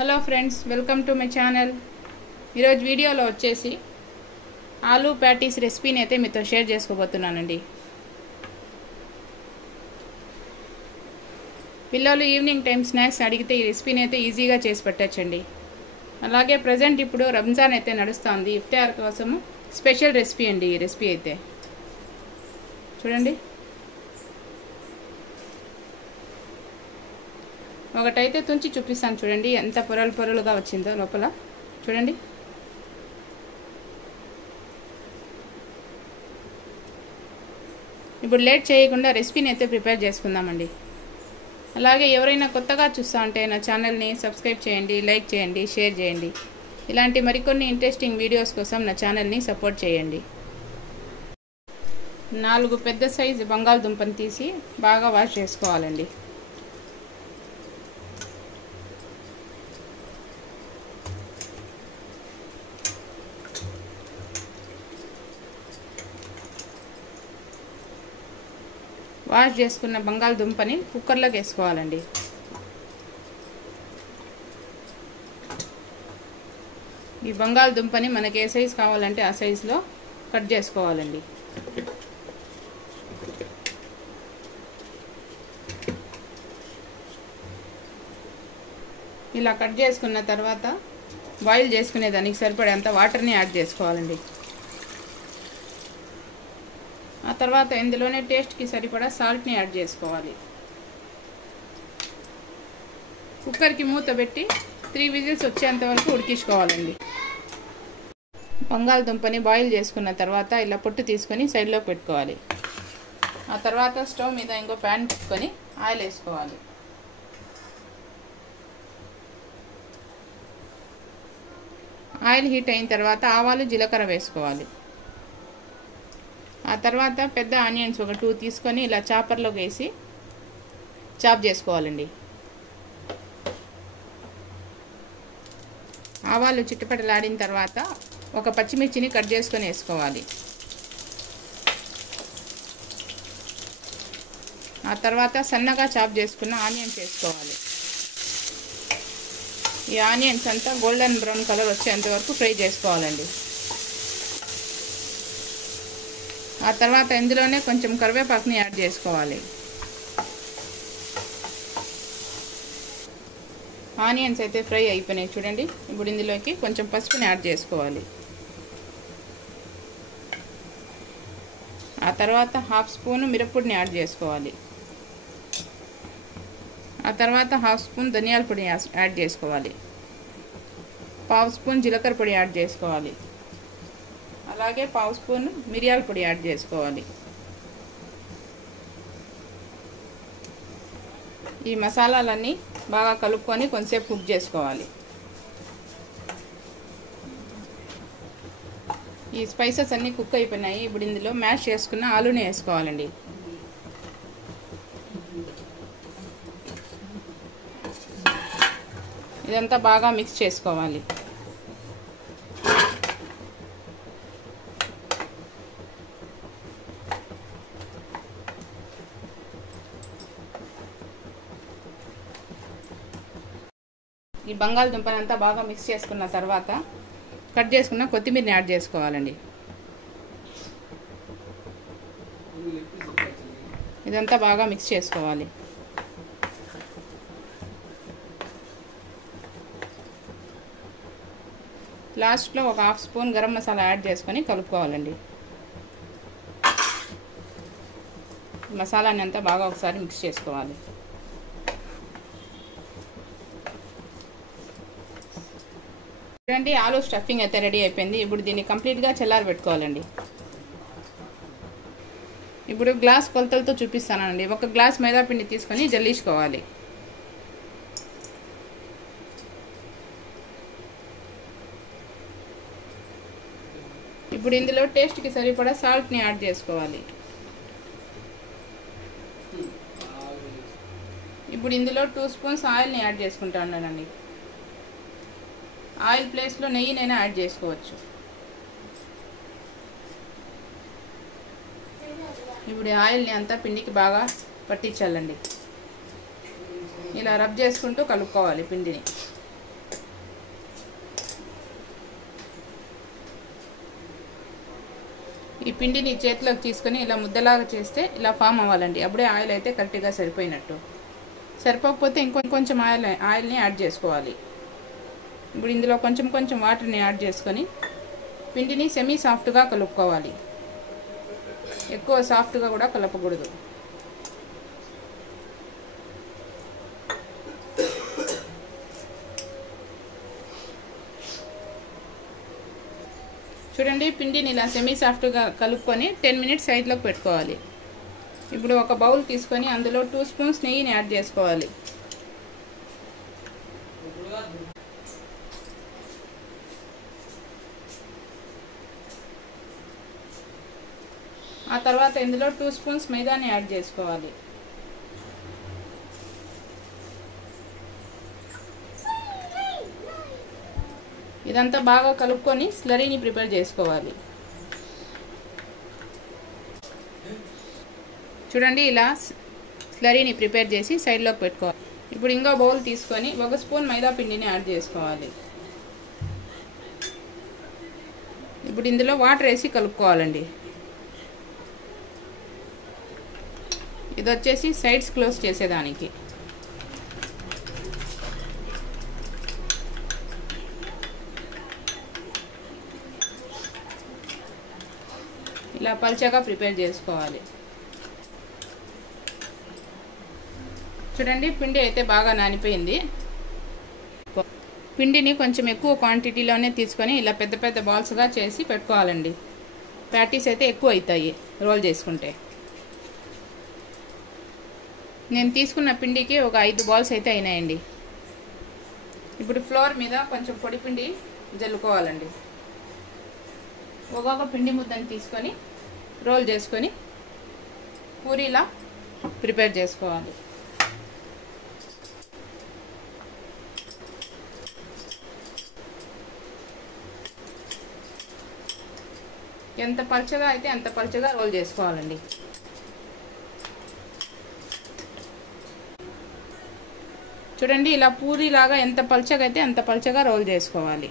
Hello friends, welcome to my channel. ఈరోజు వీడియోలో వచ్చేసి ఆలూ ప్యాటీస్ రెసిపీని అయితే మీతో షేర్ చేసుకోబోతున్నానండి. పిల్లలు ఈవినింగ్ టైం స్నాక్స్ అడిగితే ఈ రెసిపీని అయితే ఈజీగా చేసి పెట్టచ్చండి. అలాగే ప్రజెంట్ ఇప్పుడు రంజాన్ అయితే నడుస్తుంది. ఇఫ్తార్ కోసము స్పెషల్ రెసిపీ అండి ఈ రెసిపీ అయితే. చూడండి, ఒకటైతే తుంచి చూపిస్తాను. చూడండి ఎంత పొరలు పొరలుగా వచ్చిందో లోపల. చూడండి, ఇప్పుడు లేట్ చేయకుండా రెసిపీని అయితే ప్రిపేర్ చేసుకుందామండి. అలాగే ఎవరైనా కొత్తగా చూస్తూ ఉంటే నా ఛానల్ని సబ్స్క్రైబ్ చేయండి, లైక్ చేయండి, షేర్ చేయండి. ఇలాంటి మరికొన్ని ఇంట్రెస్టింగ్ వీడియోస్ కోసం నా ఛానల్ని సపోర్ట్ చేయండి. 4 పెద్ద సైజు బంగాళదుంపని తీసి బాగా వాష్ చేసుకోవాలండి. వాష్ చేసుకున్న బంగాళదుంపని కుక్కర్లోకి వేసుకోవాలండి. ఈ బంగాళదుంపని మనకి ఏ సైజు కావాలంటే ఆ సైజులో కట్ చేసుకోవాలండి. ఇలా కట్ చేసుకున్న తర్వాత బాయిల్ చేసుకునే దానికి సరిపడేంత వాటర్ని యాడ్ చేసుకోవాలండి. ఆ తర్వాత ఇందులోనే టేస్ట్కి సరిపడా సాల్ట్ని యాడ్ చేసుకోవాలి. కుక్కర్కి మూత పెట్టి 3 విజిల్స్ వచ్చేంత వరకు ఉడికించుకోవాలండి. బంగాళదుంపని బాయిల్ చేసుకున్న తర్వాత ఇలా పొట్టు తీసుకొని సైడ్లో పెట్టుకోవాలి. ఆ తర్వాత స్టవ్ మీద ఇంకో ప్యాన్ పెట్టుకొని ఆయిల్ వేసుకోవాలి. ఆయిల్ హీట్ అయిన తర్వాత ఆవాలు, జీలకర్ర వేసుకోవాలి. ఆ తర్వాత పెద్ద ఆనియన్స్ ఒక 2 తీసుకొని ఇలా చాపర్లోకి వేసి చాప్ చేసుకోవాలండి. ఆవాలు చిట్టపటలాడిన తర్వాత ఒక పచ్చిమిర్చిని కట్ చేసుకొని వేసుకోవాలి. ఆ తర్వాత సన్నగా చాప్ చేసుకున్న ఆనియన్స్ వేసుకోవాలి. ఈ ఆనియన్స్ అంతా గోల్డెన్ బ్రౌన్ కలర్ వచ్చేంత వరకు ఫ్రై చేసుకోవాలండి. ఆ తర్వాత ఇందులోనే కొంచెం కరివేపాకుని యాడ్ చేసుకోవాలి. ఆనియన్స్ అయితే ఫ్రై అయిపోయినాయి చూడండి. ఇప్పుడు ఇందులోకి కొంచెం పసుపుని యాడ్ చేసుకోవాలి. ఆ తర్వాత 1/2 స్పూన్ మిరప్పొడిని యాడ్ చేసుకోవాలి. ఆ తర్వాత 1/2 స్పూన్ ధనియాల పొడి యాడ్ చేసుకోవాలి. 1/2 స్పూన్ జీలకర్ర పొడి యాడ్ చేసుకోవాలి. అలాగే 1/2 స్పూన్ మిరియాల పొడి యాడ్ చేసుకోవాలి. ఈ మసాలాలన్నీ బాగా కలుపుకొని కొంచెంసేపు కుక్ చేసుకోవాలి. ఈ స్పైసెస్ అన్నీ కుక్ అయిపోయినాయి. ఇప్పుడు ఇందులో మ్యాష్ చేసుకున్న ఆలూని వేసుకోవాలండి. ఇదంతా బాగా మిక్స్ చేసుకోవాలి. ఈ బంగాళదుంపని అంతా బాగా మిక్స్ చేసుకున్న తర్వాత కట్ చేసుకున్న కొత్తిమీరని యాడ్ చేసుకోవాలండి. ఇదంతా బాగా మిక్స్ చేసుకోవాలి. లాస్ట్లో ఒక 1/2 స్పూన్ గరం మసాలా యాడ్ చేసుకొని కలుపుకోవాలండి. మసాలాని అంతా బాగా ఒకసారి మిక్స్ చేసుకోవాలి. చూడండి, ఆలూ స్టఫింగ్ అయితే రెడీ అయిపోయింది. ఇప్పుడు దీన్ని కంప్లీట్గా చల్లారబెట్టుకోవాలండి. ఇప్పుడు గ్లాస్ కొలతలతో చూపిస్తానండి. 1 గ్లాస్ మైదా పిండి తీసుకొని జల్లించుకోవాలి. ఇప్పుడు ఇందులో టేస్ట్కి సరిపడా సాల్ట్ని యాడ్ చేసుకోవాలి. ఇప్పుడు ఇందులో 2 స్పూన్స్ ఆయిల్ని యాడ్ చేసుకుంటా ఉన్నానండి. ఆయిల్ ప్లేస్లో నెయ్యినైనా యాడ్ చేసుకోవచ్చు. ఇప్పుడు ఆయిల్ని అంతా పిండికి బాగా పట్టించాలండి. ఇలా రబ్ చేసుకుంటూ కలుపుకోవాలి పిండిని. ఈ పిండిని చేతిలోకి తీసుకొని ఇలా ముద్దలాగా చేస్తే ఇలా ఫామ్ అవ్వాలండి. అప్పుడే ఆయిల్ అయితే కరెక్ట్గా సరిపోయినట్టు. సరిపోకపోతే ఇంకొంచెం ఆయిల్ని యాడ్ చేసుకోవాలి. ఇప్పుడు ఇందులో కొంచెం వాటర్ని యాడ్ చేసుకొని పిండిని సెమీ సాఫ్ట్గా కలుపుకోవాలి. ఎక్కువ సాఫ్ట్గా కూడా కలపకూడదు. చూడండి, పిండిని ఇలా సెమీ సాఫ్ట్గా కలుపుకొని 10 మినిట్స్ సైడ్లోకి పెట్టుకోవాలి. ఇప్పుడు ఒక బౌల్ తీసుకొని అందులో 2 స్పూన్స్ నెయ్యిని యాడ్ చేసుకోవాలి. ఆ తర్వాత ఇందులో 2 స్పూన్స్ మైదాని యాడ్ చేసుకోవాలి. ఇదంతా బాగా కలుపుకొని స్లరీని ప్రిపేర్ చేసుకోవాలి. చూడండి, ఇలా స్లరీని ప్రిపేర్ చేసి సైడ్లోకి పెట్టుకోవాలి. ఇప్పుడు ఇంకో బౌల్ తీసుకొని 1 స్పూన్ మైదా పిండిని యాడ్ చేసుకోవాలి. ఇప్పుడు ఇందులో వాటర్ వేసి కలుపుకోవాలండి. ఇది వచ్చేసి సైడ్స్ క్లోజ్ చేసేదానికి. ఇలా పల్చగా ప్రిపేర్ చేసుకోవాలి. చూడండి, పిండి అయితే బాగా నానిపోయింది. పిండిని కొంచెం ఎక్కువ క్వాంటిటీలోనే తీసుకొని ఇలా పెద్ద పెద్ద బాల్స్గా చేసి పెట్టుకోవాలండి. ప్యాటీస్ అయితే ఎక్కువ అవుతాయి రోల్ చేసుకుంటే. నేను తీసుకున్న పిండికి ఒక 5 బాల్స్ అయితే అయినాయండి. ఇప్పుడు ఫ్లోర్ మీద కొంచెం పొడి పిండి జల్లుకోవాలండి. ఒక్కొక్క పిండి ముద్దని తీసుకొని రోల్ చేసుకొని పూరీలా ప్రిపేర్ చేసుకోవాలి. ఎంత పల్చగా అయితే అంత పల్చగా రోల్ చేసుకోవాలండి. చూడండి, ఇలా పూరీలాగా ఎంత పల్చగా అయితే అంత పల్చగా రోల్ చేసుకోవాలి.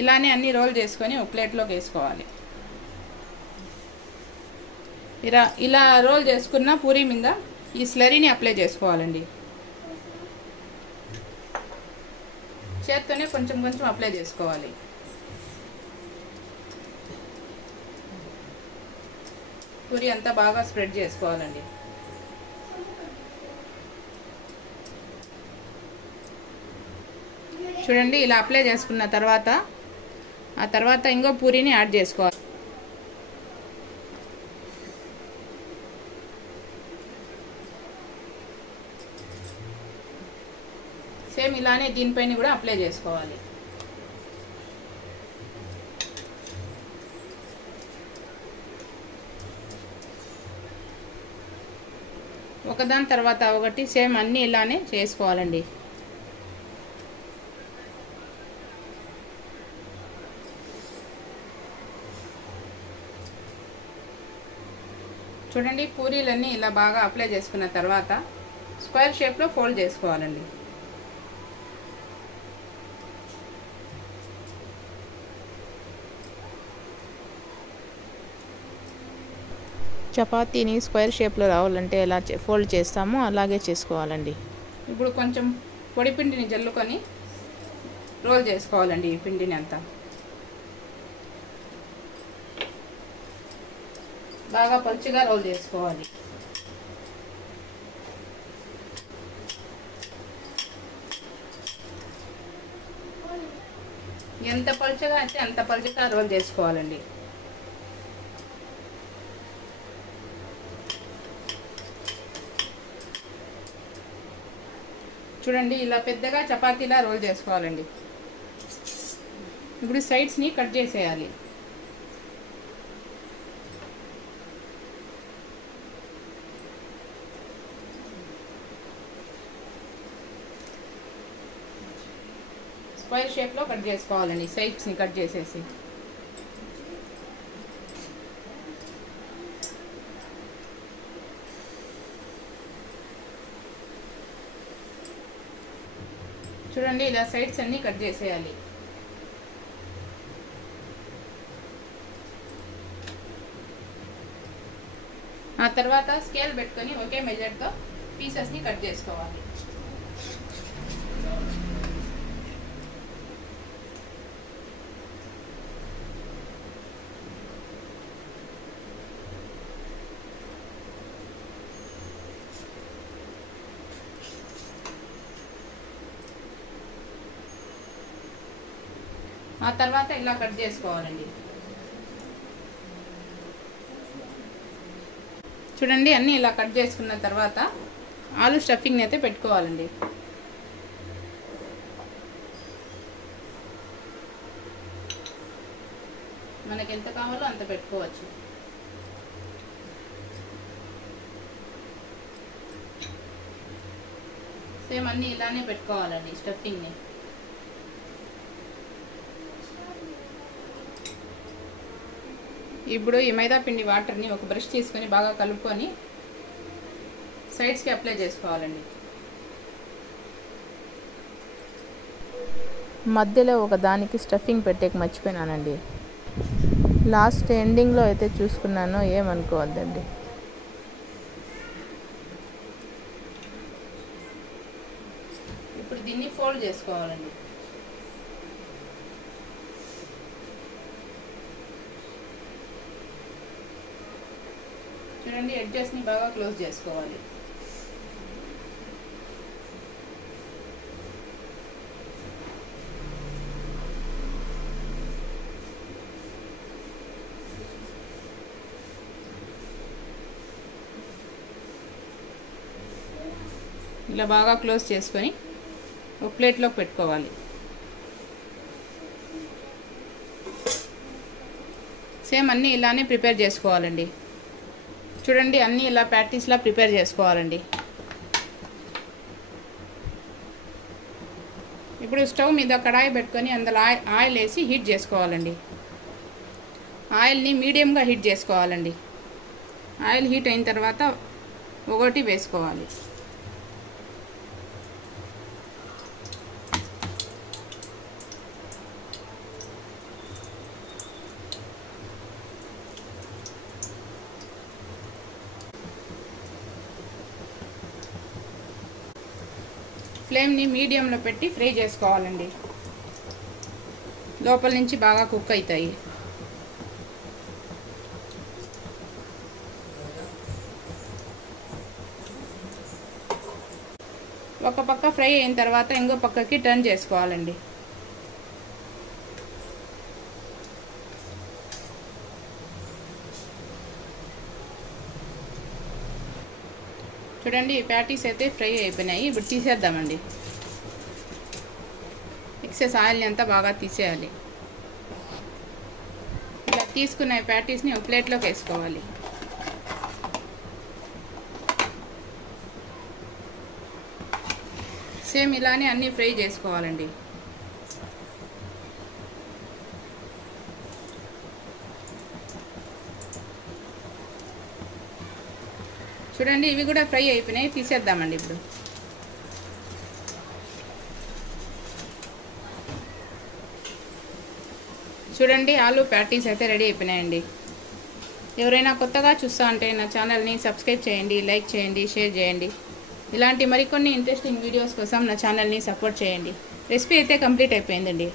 ఇలానే అన్ని రోల్ చేసుకొని ఒక ప్లేట్లోకి వేసుకోవాలి. ఇలా రోల్ చేసుకున్న పూరీ మీద ఈ స్లరీని అప్లై చేసుకోవాలండి. చేత్తోనే కొంచెం అప్లై చేసుకోవాలి. పూరీ అంతా బాగా స్ప్రెడ్ చేసుకోవాలండి. చూడండి, ఇలా అప్లై చేసుకున్న తర్వాత ఆ తర్వాత ఇంకో పూరీని యాడ్ చేసుకోవాలి. సేమ్ ఇలానే దీనిపైన కూడా అప్లై చేసుకోవాలి. ఒకదాని తర్వాత ఒకటి సేమ్ అన్నీ ఇలానే చేసుకోవాలండి. చూడండి, పూరీలన్నీ ఇలా బాగా అప్లై చేసుకున్న తర్వాత స్క్వేర్ షేప్లో ఫోల్డ్ చేసుకోవాలండి. చపాతీని స్క్వేర్ షేప్లో రావాలంటే ఎలా ఫోల్డ్ చేస్తామో అలాగే చేసుకోవాలండి. ఇప్పుడు కొంచెం పొడి పిండిని జల్లుకొని రోల్ చేసుకోవాలండి. ఈ పిండిని అంతా బాగా పలుచగా రోల్ చేసుకోవాలి. ఎంత పలుచగా అయితే అంత పలుచగా రోల్ చేసుకోవాలండి. చూడండి, ఇలా పెద్దగా చపాతీలా రోల్ చేసుకోవాలండి. ఇప్పుడు సైడ్స్ని కట్ చేసేయాలి. స్క్వేర్ షేప్లో కట్ చేసుకోవాలండి. సైడ్స్ని కట్ చేసేసి చూడండి, ఇలా సైడ్స్ అన్ని కట్ చేసేయాలి. ఆ తర్వాత స్కేల్ పెట్టుకొని ఒకే మెజర్తో పీసెస్ని కట్ చేసుకోవాలి. ఆ తర్వాత ఇలా కట్ చేసుకోవాలండి. చూడండి, అన్నీ ఇలా కట్ చేసుకున్న తర్వాత ఆలు స్టఫింగ్ అయితే పెట్టుకోవాలండి. మనకి ఎంత కావాలో అంత పెట్టుకోవచ్చు. సేమ్ అన్నీ ఇలానే పెట్టుకోవాలండి స్టఫింగ్ని. ఇప్పుడు ఈ మైదా పిండి వాటర్ని ఒక బ్రష్ తీసుకొని బాగా కలుపుకొని సైడ్స్కి అప్లై చేసుకోవాలండి. మధ్యలో ఒక దానికి స్టఫింగ్ పెట్టేకి మర్చిపోయినానండి. లాస్ట్ ఎండింగ్లో అయితే చూసుకున్నాను, ఏమనుకోవద్దండి. ఇప్పుడు దీన్ని ఫోల్డ్ చేసుకోవాలండి. చూడండి, ఎడ్జెస్ని బాగా క్లోజ్ చేసుకోవాలి. ఇలా బాగా క్లోజ్ చేసుకొని ఒక ప్లేట్లోకి పెట్టుకోవాలి. సేమ్ అన్నీ ఇలానే ప్రిపేర్ చేసుకోవాలండి. చూడండి, అన్నీ ఇలా ప్యాటీస్లా ప్రిపేర్ చేసుకోవాలండి. ఇప్పుడు స్టవ్ మీద కడాయి పెట్టుకొని అందులో ఆయిల్ వేసి హీట్ చేసుకోవాలండి. ఆయిల్ని మీడియంగా హీట్ చేసుకోవాలండి. ఆయిల్ హీట్ అయిన తర్వాత ఒకటి వేసుకోవాలి. ఫ్లేమ్ని మీడియంలో పెట్టి ఫ్రై చేసుకోవాలండి. లోపల నుంచి బాగా కుక్ అవుతాయి. ఒక పక్క ఫ్రై అయిన తర్వాత ఇంకో పక్కకి టర్న్ చేసుకోవాలండి. చూడండి, ప్యాటీస్ అయితే ఫ్రై అయిపోయినాయి. ఇప్పుడు తీసేద్దామండి. ఎక్సెస్ ఆయిల్ని అంతా బాగా తీసేయాలి. ఇలా తీసుకున్న ప్యాటీస్ని ఒక ప్లేట్లోకి వేసుకోవాలి. సేమ్ ఇలానే అన్నీ ఫ్రై చేసుకోవాలండి. చూడండి, ఇవి కూడా ఫ్రై అయిపోయినాయి. తీసేద్దామండి. ఇప్పుడు చూడండి, ఆలు ప్యాటీస్ అయితే రెడీ అయిపోయినాయండి. ఎవరైనా కొత్తగా చూస్తా అంటే నా ఛానల్ని సబ్స్క్రైబ్ చేయండి, లైక్ చేయండి, షేర్ చేయండి. ఇలాంటి మరికొన్ని ఇంట్రెస్టింగ్ వీడియోస్ కోసం నా ఛానల్ని సపోర్ట్ చేయండి. రెసిపీ అయితే కంప్లీట్ అయిపోయిందండి.